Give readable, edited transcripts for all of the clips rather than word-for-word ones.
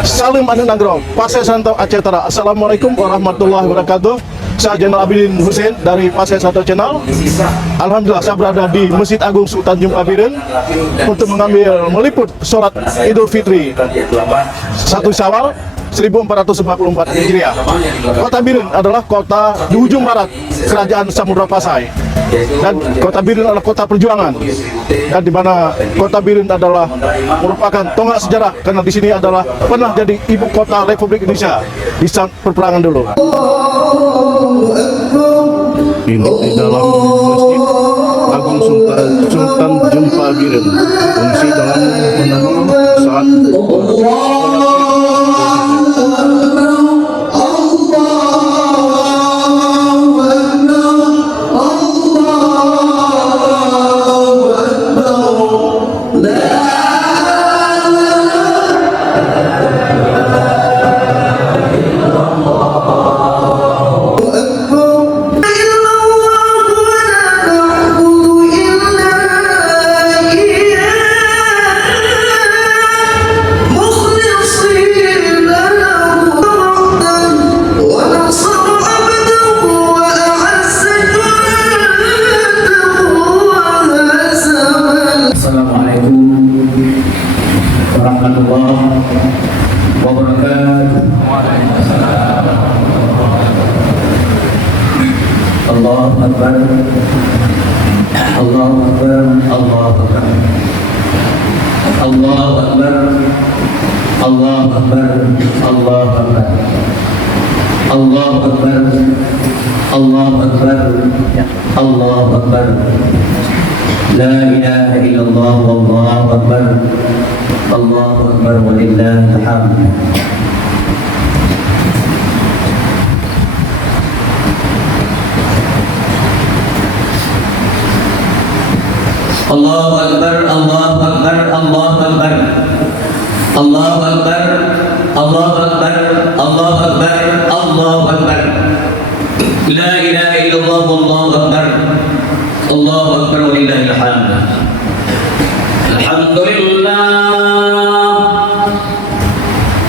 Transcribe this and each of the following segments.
Salim Anu Nagrong, Pasir Santau Aceh Utara. Assalamualaikum warahmatullahi wabarakatuh. Saya Jenderal Abidin Hussein dari Pasir Santau Channel. Alhamdulillah saya berada di Masjid Agung Sultan Jum'ah Biren untuk meliput sholat Idul Fitri 1 Syawal 1444 Hijriah. Kota Biren adalah kota di ujung barat Kerajaan Samudra Pasai, dan Kota Biren adalah kota perjuangan, dan di mana Kota Biren adalah merupakan tonggak sejarah karena di sini adalah pernah jadi ibu kota Republik Indonesia di saat perperangan dulu. Ini di dalam Masjid Agung Sultan Jum'ah Biren, fungsi dalam menanggung saat Allahu Akbar, Allahu Akbar, Allahu Akbar, Allahu Akbar, Allahu Akbar, Allahu Akbar, Allahu Akbar, Allahu Akbar, Allahu Akbar, La ilaha illallah, Allahu Akbar, Allahu Akbar, walillahil hamd. Allahu Akbar, Allahu Akbar, Allahu Akbar, Allahu Akbar, Allahu Akbar, Allahu Akbar, Allahu Akbar, La ilaha illallah, Allahu Akbar, Allahu Akbar, walillahil hamd. Alhamdulillah,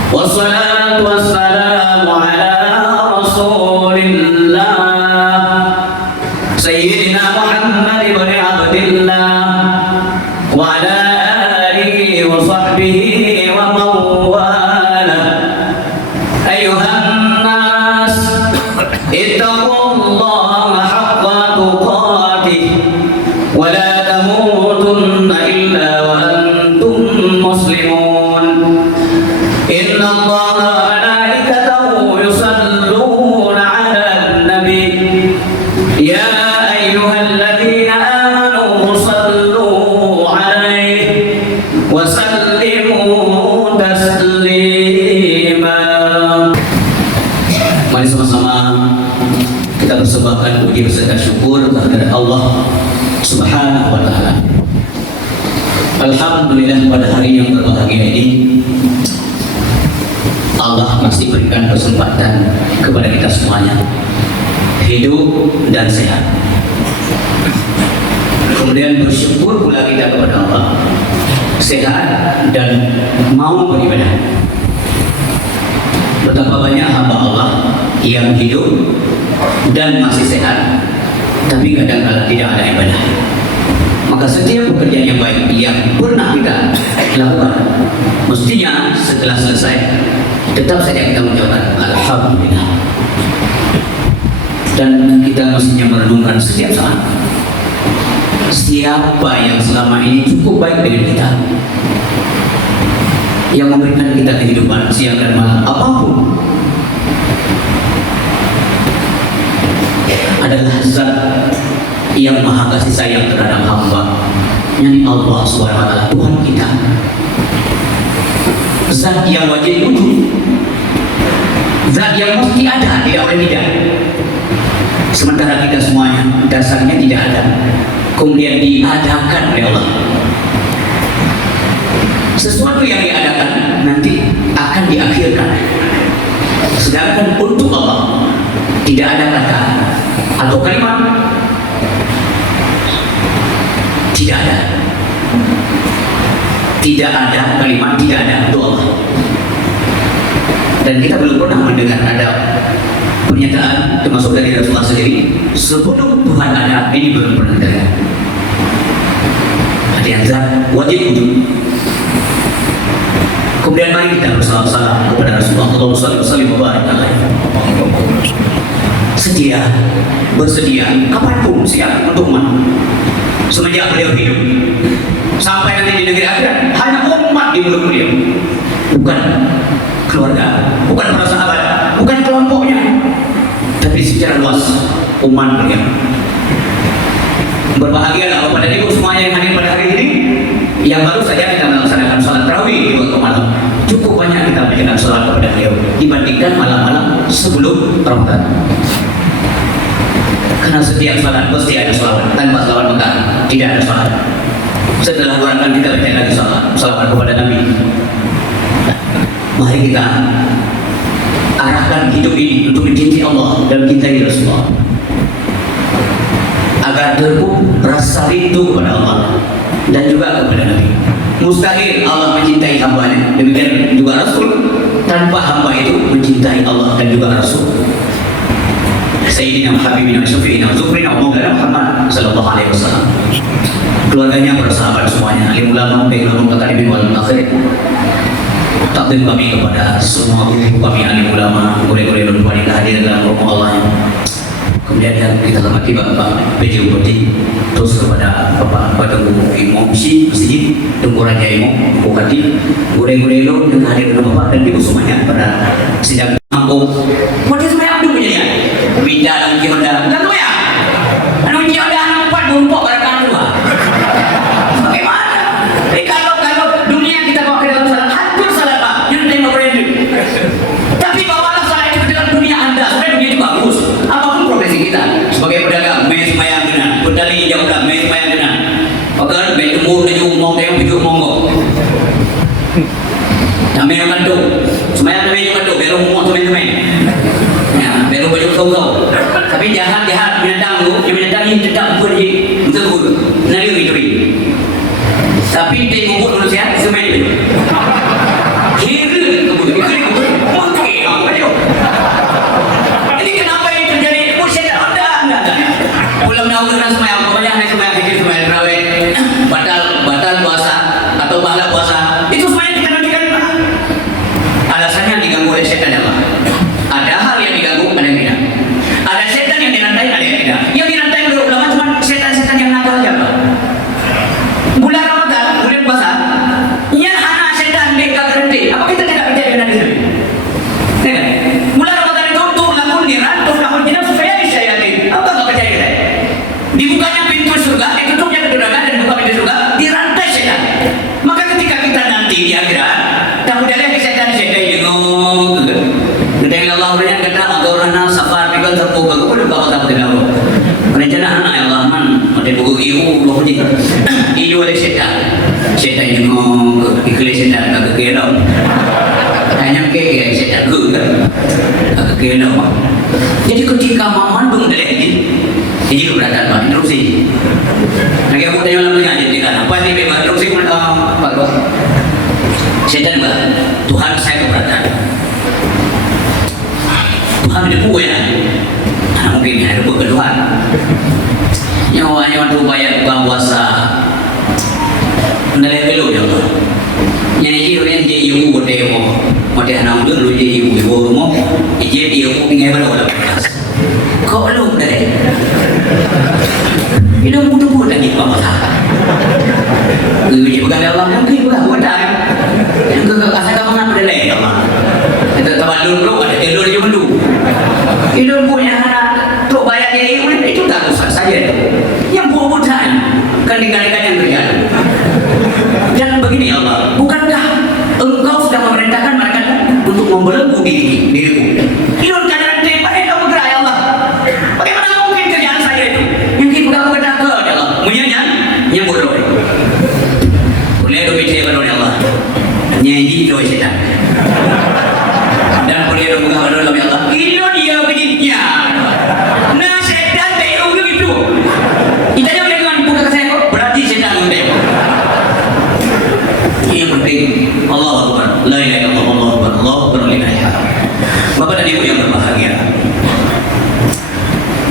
wassalatu wassalamu ala rasulillah Sayyidina Muhammad ibn Abdillah wa ala alihi wa sahbihi wa mawala. Ayuhan nas, ittaqullaha haqqa tuqatih wa la tamutunna illa wa antum muslimun. Inna Allaha wa malaikatahu yusalluna 'alan nabi. Ya ayyuhalladzina amanu sallu 'alaihi wa sallimu taslima. Mari sama-sama kita persembahkan puji beserta syukur kehadirat Allah Subhanahu wa taala. Alhamdulillah, pada hari yang berbahagia ini Allah masih berikan kesempatan kepada kita semuanya hidup dan sehat. Kemudian bersyukur pula kita kepada Allah, sehat dan mau beribadah. Betapa banyak hamba Allah yang hidup dan masih sehat, tapi kadang-kadang tidak ada ibadah. Maka setiap pekerjaan yang baik yang pernah kita lakukan, mestinya setelah selesai tetap saja kita mengucapkan Alhamdulillah. Dan kita mestinya merenungkan setiap saat, siapa yang selama ini cukup baik dengan kita, yang memberikan kita kehidupan siang dan malam, apapun, adalah zat yang maha kasih sayang terhadap hamba, yakni Allah SWT, Tuhan kita. Zat yang wajib wujud, zat yang mesti ada, tidak boleh tidak. Sementara kita semuanya dasarnya tidak ada, kemudian diadakan oleh Allah. Sesuatu yang diadakan nanti akan diakhirkan, sedangkan untuk Allah tidak ada kata atau kalimat, tidak ada. Tidak ada kalimat, tidak ada untuk Allah. Dan kita belum pernah mendengar ada pernyataan termasuk dari Rasulullah sendiri sebelum Tuhan ada, ini belum pernah terjadi. Ada yang wajib wujud. Kemudian mari kita bersalam kepada Rasulullah Allahumma shalli wa barik alaihi. Setia, bersedia kapanpun siap untuk umat. Semenjak beliau hidup sampai nanti di negeri akhirat hanya umat di mulut beliau, bukan keluarga, bukan para sahabat, bukan kelompoknya, tapi secara luas umat beliau. Berbahagialah kepada ibu semuanya yang hadir pada hari ini, yang baru saja kita melaksanakan salat tarawih di waktu malam. Cukup banyak kita berikan salat kepada beliau dibandingkan malam-malam sebelum Ramadan. Karena setiap salat pasti ada salawat, tanpa salawat maka tidak ada salat. Setelah Ramadan kita baca lagi salawat kepada Nabi. Mari kita arahkan hidup ini untuk mencintai Allah dan mencintai Rasulullah, agar terkup rasa rindu kepada Allah dan juga kepada Nabi. Mustahil Allah mencintai hambanya, demikian juga Rasul, tanpa hamba itu mencintai Allah dan juga Rasul. Sayyidina Habibina Syafi'ina Zuhrina Maulana Muhammad sallallahu alaihi wasallam, keluarganya, para sahabat semuanya, alim ulama, baik ulama mutaqaddimin wal mutaakhirin. Takdim kami kepada semua guru kami, alim ulama, guru-guru yang wanita hadir dalam rumah Allah. Kemudian yang kita hormati Bapak PJ Bupati, terus kepada Bapak Tengku Imam Masjid, Tengku Raja Imam Bupati, guru-guru yang hadir dalam Bapak dan Ibu semuanya pada sidang kampung. Mungkin semuanya abdu punya bida dan kioda, dan tu ya, anu kioda anu empat bumpok barang dua. Bagaimana? Kalau dunia kita bawa ke dalam salat, hancur salat Pak, yang tengok branding. Tapi bawalah salat itu ke dalam dunia Anda, supaya dunia itu bagus. Apapun profesi kita, sebagai pedagang, main sembahyang dengan, pedali jauh dah, main sembahyang dengan. Oke, main temu dengan umum, tengok video monggo. Kami yang kandu, sembahyang kami yang kandu, belum muat teman-teman. Ya, belum baju kau. Tapi jahat binatang tu, binatang ini tidak pergi betul. Nari itu. Tapi dia ngubur manusia semai itu. Kira kemudian mungkin apa dia? Ini kenapa ini terjadi? Mesti ada. Pulang tahu dengan semai apa banyak ni semai fikir semai terawih, batal puasa atau pahala puasa. Itu semai dikarenakan alasannya diganggu oleh setan Allah. Ada hal yang diganggu, ada yang tidak. Ada setan yang dirantai, ada yang tidak. Yang dirantai menurut ulama cuma setan-setan yang nakal saja. Bulan Ramadan, bulan puasa, yang anak setan mereka berhenti. Apa kita tidak percaya dengan itu? Tidak. Bulan Ramadan itu untuk melakukan niran, untuk melakukan jinak supaya disayati. Apa tak percaya kita? Dibukanya pintu surga, ditutupnya kedudukan dan buka pintu surga, dirantai setan. Maka ketika kita nanti di akhirat, kemudian setan jenguk. Ketika Allah berikan kata agorana safar pikir terbuka kepada bapak tak tahu. Rencana anak yang laman, ada buku iu loh ni. Iu ada setan jenguk, ikhlas setan agak kelau. Hanya kek setan agak kelau. Jadi ketika maman belum lagi, ini keberatan pak interupsi. Lagi aku tanya lagi aja di kana. Apa ni memang interupsi pun pak bos. Setan pak, Tuhan saya keberatan. Tuhan ada buku ya, mungkin ada buku Tuhan. Nyawanya waktu bayar buka puasa, nilai belu ya Allah. Nyanyi orang jadi ibu berdemo, macam anak muda lu jadi ibu rumah, jadi ibu pingai mana orang bekas. Kau lu dari, ini muda lagi apa masa? Ini bukan Allah mungkin bukan muda. Yang kekasih kamu nak berdalai Allah. Kita tahu dulu ada telur je dulu. Hidup punya anak tu bayar dia itu tak usah saja itu. Yang buat-buatan kali-kalikan yang terjadi. Dan begini Allah, bukankah engkau sudah memerintahkan mereka untuk membelenggu diriku? Hidup keadaan daripada kamu gerak ya Allah. Bagaimana mungkin kerjaan saya itu? Yang kita berkata ke Allah, menyanyi yang bodoh. Boleh doa saya pada Allah. Nyanyi doa setan. Dan boleh doa pada Allah ya Allah. Itu dia begininya. Nah setan tahu begitu. Kita jangan dengan buka saya berarti setan mungkin. Ini penting. Allah Akbar. La ilaha illallah. Allah Akbar. Allah berlimpah. Bapak dan Ibu yang berbahagia,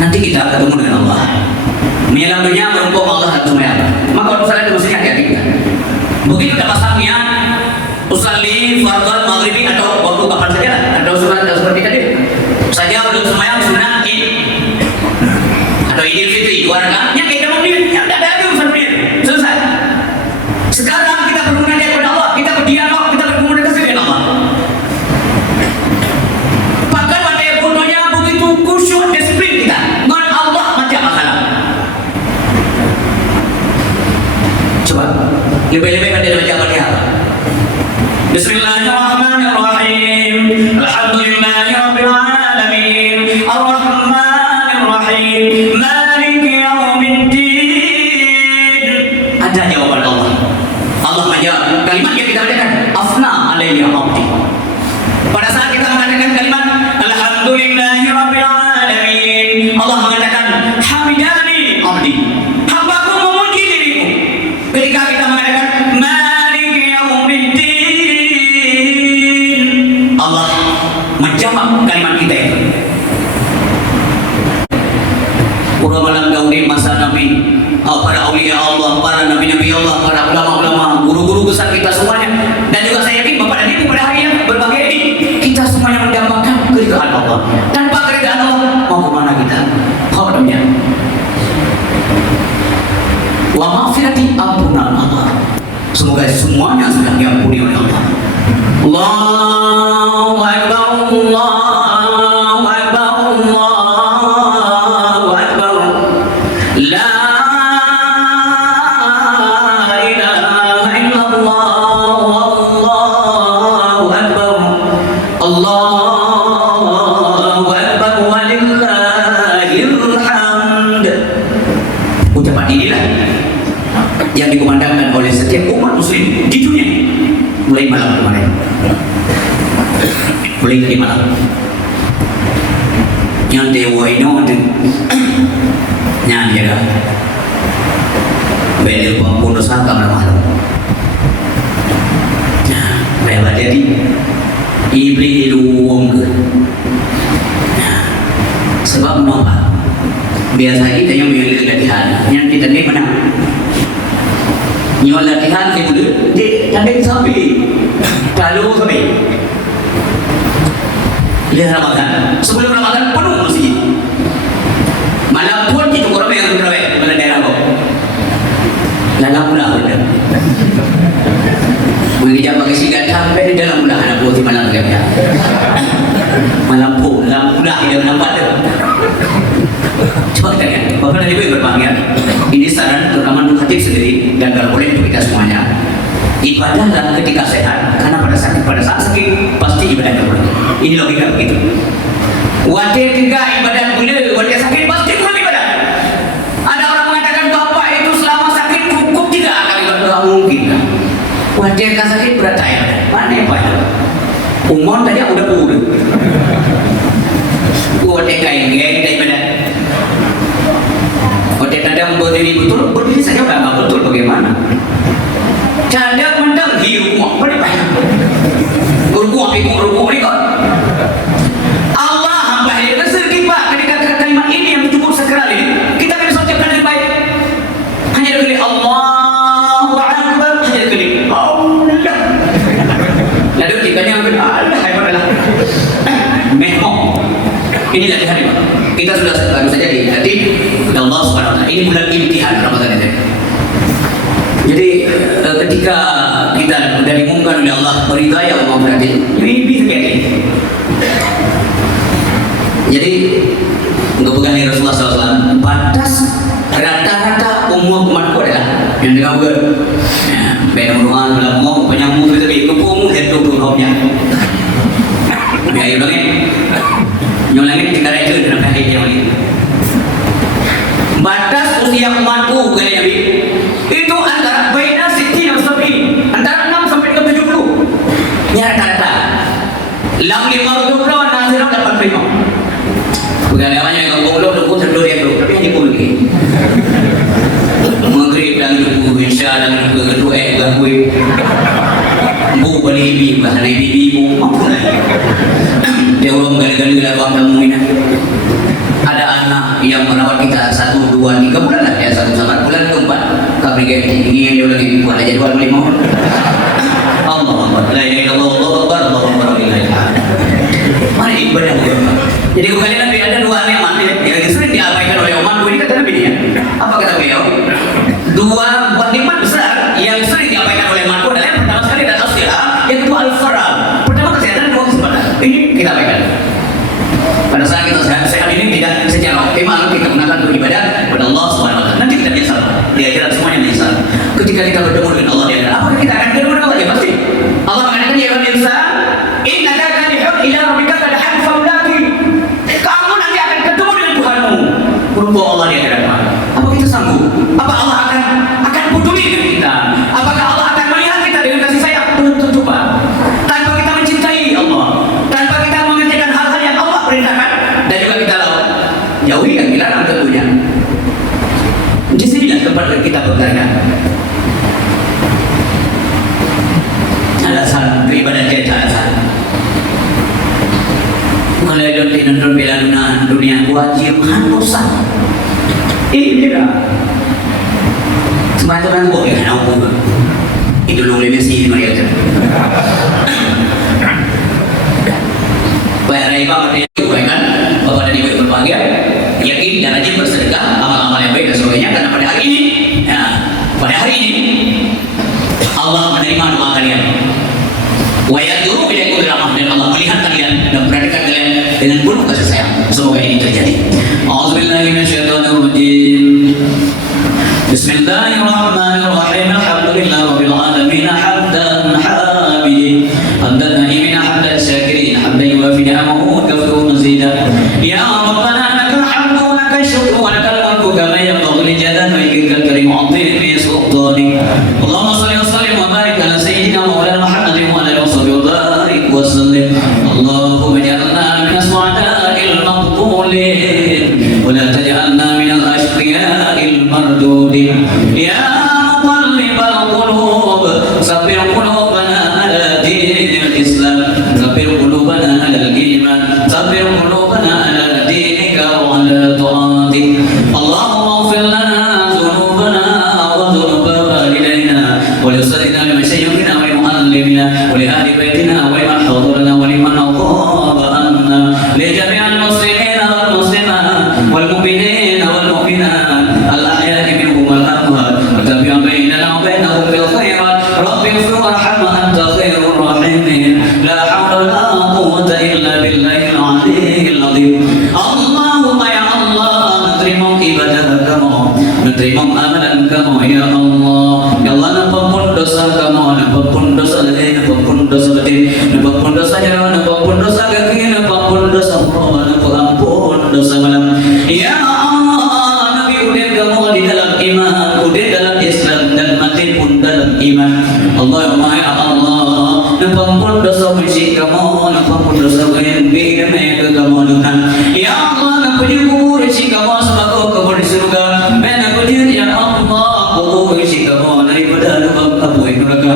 nanti kita ketemu dengan Allah. Menyelam dunia merumpuk Allah atau menyapa. Maka urusan itu mestinya hati-hati kita. Begitu dapat pasangnya usalli fardhu maghribi atau waktu kapan saja, atau sunat atau seperti tadi saja untuk semayang sunat id atau idul fitri 2 rakaat, yang kita mau pilih, yang tidak ada urusan pilih, selesai. Sekarang kita berkomunikasi kepada Allah, kita berdialog, kita berkomunikasi dengan Allah. Bahkan pada fotonya begitu khusyuk disiplin kita dengan Allah macam masalah. Coba lebih-lebih pada baca Al-Fatihah. Bismillahirrahmanirrahim. Alhamdulillahirabbil alamin. Arrahmanirrahim. Maliki yaumiddin. Ada jawaban Allah. Allah menjawab kalimat yang kita bacakan, afna alayya abdi. Pada saat kita mengatakan kalimat Alhamdulillahirabbil alamin, Allah mengatakan hamidani abdi. Hambaku memuji diriku. Ketika kita mengatakan Maliki yaumiddin, Allah menjawab kalimat kita itu. Pura malam gaudi masa Nabi, para aulia Allah, para nabi-nabi Allah, para ulama-ulama, guru-guru besar kita semuanya, dan juga saya yakin Bapak dan Ibu pada hari yang berbahagia ini, kita semuanya mendapatkan keridhaan Allah. Tanpa keridhaan Allah, mau kemana kita? Khawatirnya. Wa maghfirati, ampunan Allah. Semoga semuanya sudah diampuni oleh Allah. Allahu Akbar, Allahu Akbar, Allahu Akbar. La ilaha illallah, Allahu Akbar, Allahu Akbar, walillahil hamd. Ucapan inilah yang dikumandangkan oleh setiap umat muslim di dunia mulai malam kemarin, mulai dari malam yang dewa ini nyanyi ya beli pun dosa kamar malam lewat jadi iblis luang ke sebab kenapa biasa kita yang memilih latihan yang kita ni mana nyawa latihan ni boleh di tanding sapi kalau sapi lihat Ramadan, sebelum Ramadan penuh masjid. Malam pun kita orang yang berawet pada daerah kau. Lalang pula benda. Bekerja pakai sigat sampai di dalam pula anak buah di malam kerja. Malam pun pula tidak nampak tu. Coba kita lihat, Bapak dan Ibu yang berbahagia. Ini saran terutama untuk khatib sendiri dan kalau boleh untuk kita semuanya. Ibadahlah ketika sehat, karena pada saat sakit pasti ibadah tidak boleh. Ini logika begitu. Wajar juga ibadah boleh, wajar sakit pasti kurang ibadah. Ada orang mengatakan bapak itu selama sakit cukup tidak akan ibadah, mungkin. Wajar kan sakit berat ibadah, mana ibadah? Umur tadi udah puluh. Wajar kain kita ibadah. Wajar kadang berdiri betul, berdiri saja udah nggak betul bagaimana? Cadang mendang hiu mau boleh banyak. Rukuk ni kot. Allah hamba ini rezeki Pak ketika kalimat ini yang cukup sakral ini kita kena ucapkan dengan baik. Hanya dengan Allahu Akbar, hanya dengan Allah. Lalu kita yang Allah hebatlah. Mehmo. Inilah hari Pak. Kita sudah baru saja dilatih Allah Subhanahu Wa Taala. Ini bulan imtihan Ramadan ini. Jadi ketika kita diumumkan oleh Allah beridaya wa maghfirati, ini sekali. Jadi kepegang dari Rasulullah SAW batas rata-rata umur umatku adalah yang dengan ber benuruan dalam mau penyambung lebih kepung dan duduk-duduknya. Biaya banget. Nyolangin tinggal itu dalam hadis yang ini. Batas usia umatku kali Nabi itu antara baina sittin dan sab'in, antara 6 sampai 70. Ya rata-rata. Lam 50 nazirah dapat 5. Bukan namanya yang ngomong lu terdur ya bro, tapi hanya pun lagi. Maghrib dan lu isya dan kedua gangguin. Bu bani ibi bahana ibi bu mampu lah. Ya Allah menggali-gali waktu mu'minah. Ada anak yang merawat kita 1, 2, 3 bulan lah ya, 1 sampai bulan keempat kami ingin dia lagi buat aja 2, 5 Allah Akbar, la ilaha illallah, Allahu Akbar, Allahu Akbar, la ilaha illallah. Mari ibadah. Jadi kali Nabi ada 2 nikmat yang sering diabaikan oleh umat ini, kata Nabi ya. Apa kata beliau? 2 nikmat besar yang sering diabaikan oleh umat adalah yang pertama sekali adalah as-silah, yang kedua al-farah. Pertama kesehatan, kedua kesempatan. Ini kita abaikan. Pada saat kita sehat ini tidak secara optimal kita gunakan untuk ibadah kepada Allah Subhanahu wa taala. Nanti kita menyesal. Di akhirat semuanya menyesal. Ketika kita bertemu dengan Allah di akhirat, apakah kita akan bertemu dengan Allah? Ya pasti. Allah mengatakan ya ayyuhal insan, innaka kadihun ila rabbika kadhan famulaqi. Kamu nanti akan ketemu dengan Tuhanmu. Berhubung Allah di akhirat. Apa kita sanggup? Apa Allah akan peduli dengan kita? Apakah Allah akan melihat kita dengan kasih sayang? Tentu Pak. Tanpa kita mencintai Allah, tanpa kita mengerjakan hal-hal yang Allah perintahkan, dan juga kita jauhi yang dilarang tentunya. Di sinilah tempat kita berkarya. Alasan beribadah kita alasan. Kalau ada tinun bela dunia wajib dosa. Iya. Semacam kok ya aku. Itu lu lebih sih mereka. Baik baik itu kan Bapak dan Ibu berbahagia, yakin dan rajin bersedekah, amal-amal yang baik dan sebagainya, karena pada hari ini, ya, pada hari ini Allah menerima doa kalian. Wa yaduru bilaikum rahmah, dan Allah melihat kalian dan memperhatikan kalian dengan penuh kasih sayang. Semoga ini terjadi. A'udzubillahi minasyaitonirrajim. Bismillahirrahmanirrahim. Alhamdulillahi rabbil alamin. Hamdan hamidin. Hamdan na'imin, hamdan syakirin, hamdan yuwafi ni'amahu wa kafiru mazidah. Ya Rabbana lakal hamdu wa lakal syukru wa lakal mulku kama yanbaghi li jalali wajhikal karim wa 'azimi sultanik. Allahumma shalli wa sallim wa barik ala sayyidina maulana Muhammadin wa ala alihi wa sahbihi wa barik wa sallim. Allahumma ij'alna min as-su'ada'il maqbulin wa la taj'alna min al-ashqiya'il mardudin. Ya muqallibal qulub, sabbir qulubana ala dinil Islam, sabbir qulubana ala al-iman, sabbir qulubana ala dinika wa ala ta'atik. Allahumma ighfir lana dhunubana wa dhunuba walidayna wa li ustadina li mashayikhina wa li muallimina wa li ahli baitina wa liman hadarana wa liman aqaba anna li jami'il muslimina wal muslimat wal mu'minina wal mu'minat al ahya'i minhum wal amwat wa tabi' bainana wa bainahum bil khairat. Rabbi ighfir warham anta khairur rahimin. La hawla wa la quwwata illa billahil aliyyil azim. Allahumma ya Allah, nerima ibadah kamu, nerima amalan kamu ya Allah. Ya Allah, nampun dosa kamu, nampun dosa lahir, nampun dosa batin, nampun dosa jauh, nampun dosa kaki, nampun dosa roh, nampun dosa malam. Ya Allah, Nabi udah kamu di dalam iman, udah dalam Islam, dan mati pun dalam iman. Allahumma ya Allah, nampun dosa musik kamu, nampun dosa yang bikin kamu dengan. Ya Allah, nampun kursi kamu sebagai kabur di surga. Menakujir ya Allah, kursi kamu daripada lubang abu neraka.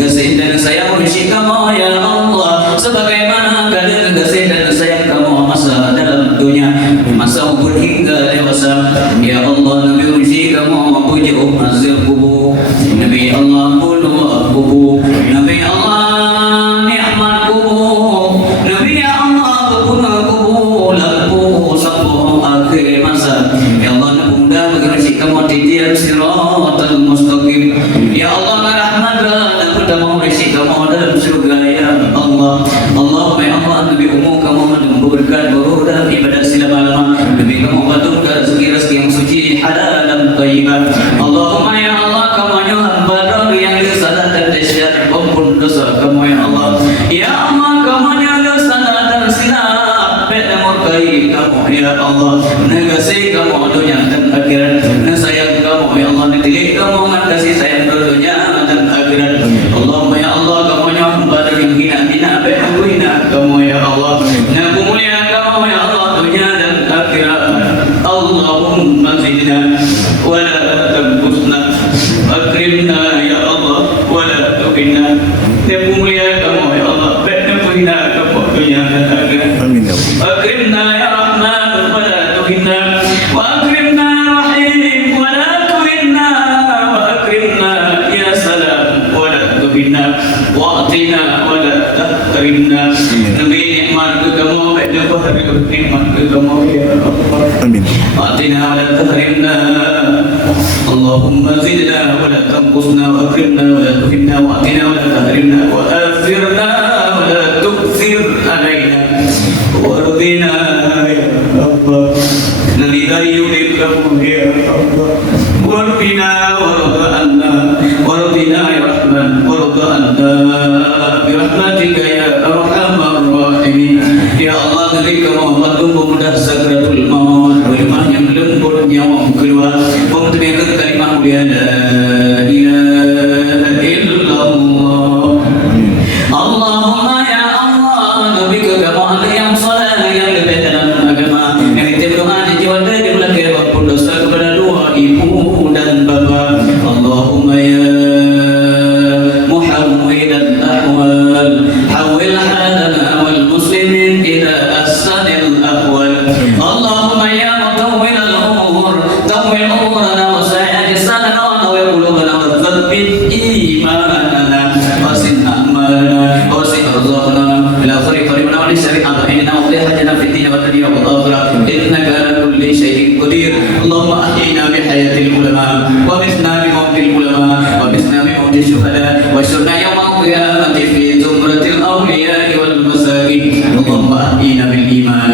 Kasih dan sayang kursi kamu ya Allah, sebagaimana kadar kasih dan sayang kamu masa dalam dunia, masa umur hingga dewasa. Ya Allah, Nabi kursi kamu puji mazil kubu, Nabi Allah bulu kubu, Nabi Allah nikmat kubu, Nabi Allah kupuna kubu, laku sabu akhir masa. Ya Allah, mudah berkasih kamu tidian siratal mustaqim. Ya Allah, rahmatlah dan pertama berkasih kamu dalam surga ya Allah. Allahumma ya Allah, Nabi umum kamu memberikan berurah ibadah selama-lama. Nabi kamu baturkan rezeki yang suci halal dan thayyibah. Allahumma ya Allah, kamu hamba yang salah dan dahsyat, ampun dosa kamu ya Allah. Ya Allah, kamu salah dan silap, beda murkai kamu ya Allah. Ngasih kamu dunia dan akhirat, sayang kamu ya Allah, netilik kamu kasih sayang dunia dan akhirat. Allahumma ya Allah, kamu hamba yang hina-hina, beda hina kamu ya Allah. Nabi mulia kamu ya Allah, dunia dan akhirat. Allahumma zidna wa la tanqusna, akrimna ya Allah wa la tuhinna. Nabi mulia kamu ya Allah, beda hina kamu dunia dan akhirat. Amin ya Allah. Akrimna ya Rahman wa la tuhinna, wa akrimna Rahim wa la tuhinna, wa akrimna ya Salam wa la tuhinna, wa atina wa la tahrimna. Nabi nikmat kamu pada bahari nikmat kamu ya Allah. Amin. Atina wa la tahrimna. Allahumma zidna wa la tanqusna, wa akrimna wa la tuhinna, wa atina wa la tahrimna, wa athirna wa la tukthir alaina, warḍina ya Allah. Nabi dari kamu ya Allah. Warḍina warḍa anna, warḍina ya Rahman, warḍa anna bi rahmatika ya arhamar rahimin. Ya Allah, dari kamu mudah sakratul maut, rumah yang lembut nyawa keluar, mempertemukan kalimah mulia la ilaha illallah. Allahumma ya Allah, Nabi kegama yang salat yang lebih dalam agama, yang itu doa di jiwa dan di belakang walaupun dosa kepada dua ibu dan bapa. Allahumma ya muhawwil al-ahwal, hawwil halana wal muslimin ila ahsanil ahwal. Allahumma ya mutawwil al-umur, tawwil umurana wa sa'id sanana wa nawwir qulubana wa thabbit imanana wa sin a'malana wa sin arzaqana ila khairi qaribana wa li syarri a'da'ina wa li hajana fid din wa dunya wal akhirah innaka ala kulli shay'in qadir. Allahumma ahyina bi hayatil ulama wa misna bi mautil ulama wa misna bi mautil syuhada wa syurna yawmal qiyamati fi zumratil awliya wal masakin. Allahumma ahyina bil iman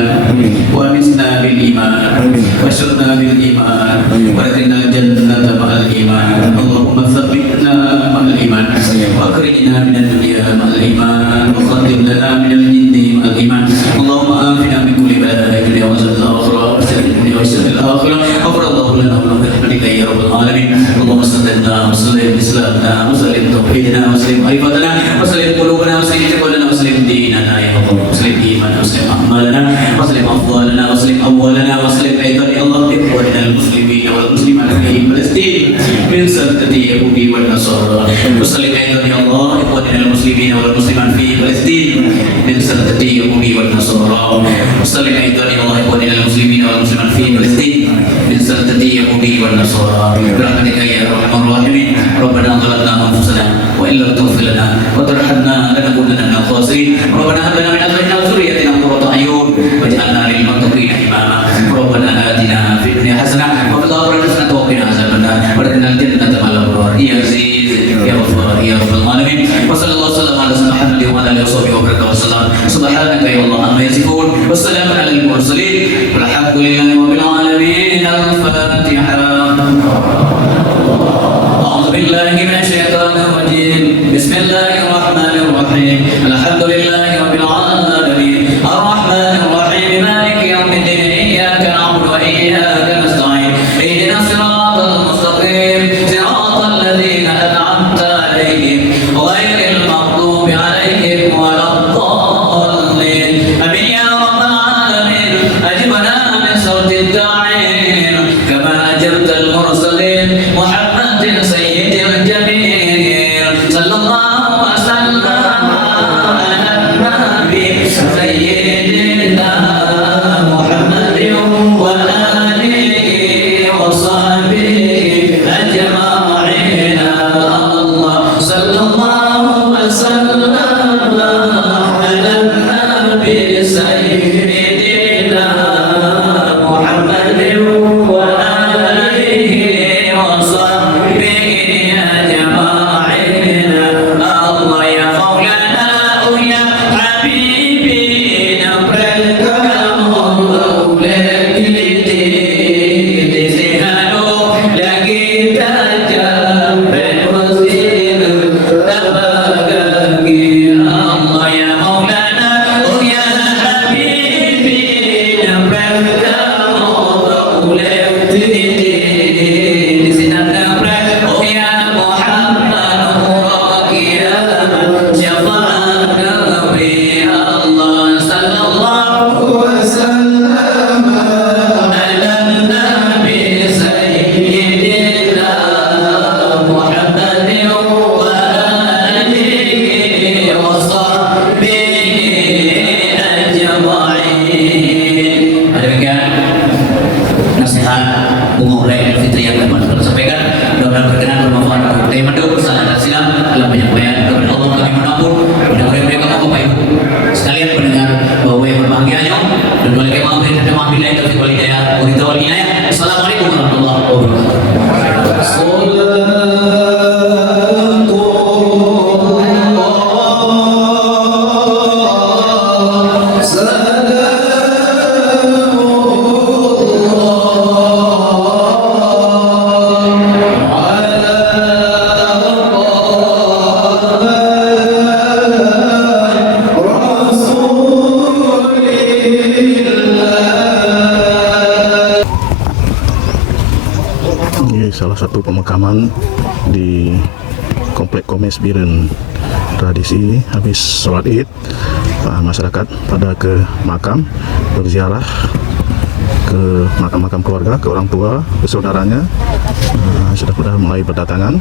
wa misna bil iman wa syurna bil iman wa adkhilna jannata ma'al iman. Allahumma thabbitna ma'al iman wa akhrijna min ad-dunya ma'al iman wa khatim lana min al-jinni ma'al iman. Allahumma afina min kulli bala'in dunya wa al-akhirah wa sallimna wa sallim al-akhirah. Afradallahu lana wa rahmatika ya rabbal alamin. Allahumma salli wa sallim islamna wa sallim tauhidina wa sallim ifatana wa sallim qulubana wa sallim taqwalana wa sallim dinana ya Allah. Wa sallim imanana wa sallim a'malana wa sallim afdalana wa sallim awwalana wa sallim aidan ya Allah ikhwanina al-muslimin wal muslimat fi Palestin min saddati yahudi wal nasara. Wa sallim aidan ya Allah ikhwanina al-muslimin wal muslimat fi Palestin min saddati yahudi wal nasara. Wa sallim aidan ya Allah ikhwanina al-muslimin wal muslimat fi Palestin min saddati yahudi wal nasara. Rahmatika ya arhamar rahimin. Rabbana zalamna anfusana wa in lam taghfir lana wa tarhamna lanakunanna minal khasirin. Rabbana hab lana min azwajina wa dhurriyyatina qurrata a'yun waj'alna lil muttaqina imama. Rabbana atina fid dunya hasanah wa fil akhirati hasanah wa qina adzabannar. Wa adkhilna al-jannata ma'al abrar. Ya aziz ya ghafar ya rabbal alamin. Wa sallallahu alaihi wa sallam ala Muhammadin wa ala alihi wa sahbihi wa baraka wa sallam. Subhanaka ya Allah amma yasifun. Wassalamun ala al-mursalin. Walhamdulillahi rabbil alamin. Al-Fatihah. أعوذ بالله من الشيطان الرجيم. بسم الله الرحمن الرحيم. الحمد لله رب العالمين الرحمن الرحيم مالك يوم الدين إياك نعبد وإياك نستعين اهدنا الصراط المستقيم صراط الذين أنعمت عليهم غير المغضوب عليهم ولا الضالين. آمين يا رب العالمين. أجبنا من صوت الداعين كما أجبت المرسلين. محمد سيد الجميل صلى الله satu pemakaman di Komplek Komes Biren. Tradisi habis sholat Id, masyarakat pada ke makam berziarah ke makam-makam keluarga, ke orang tua, ke saudaranya. Sudah mulai berdatangan.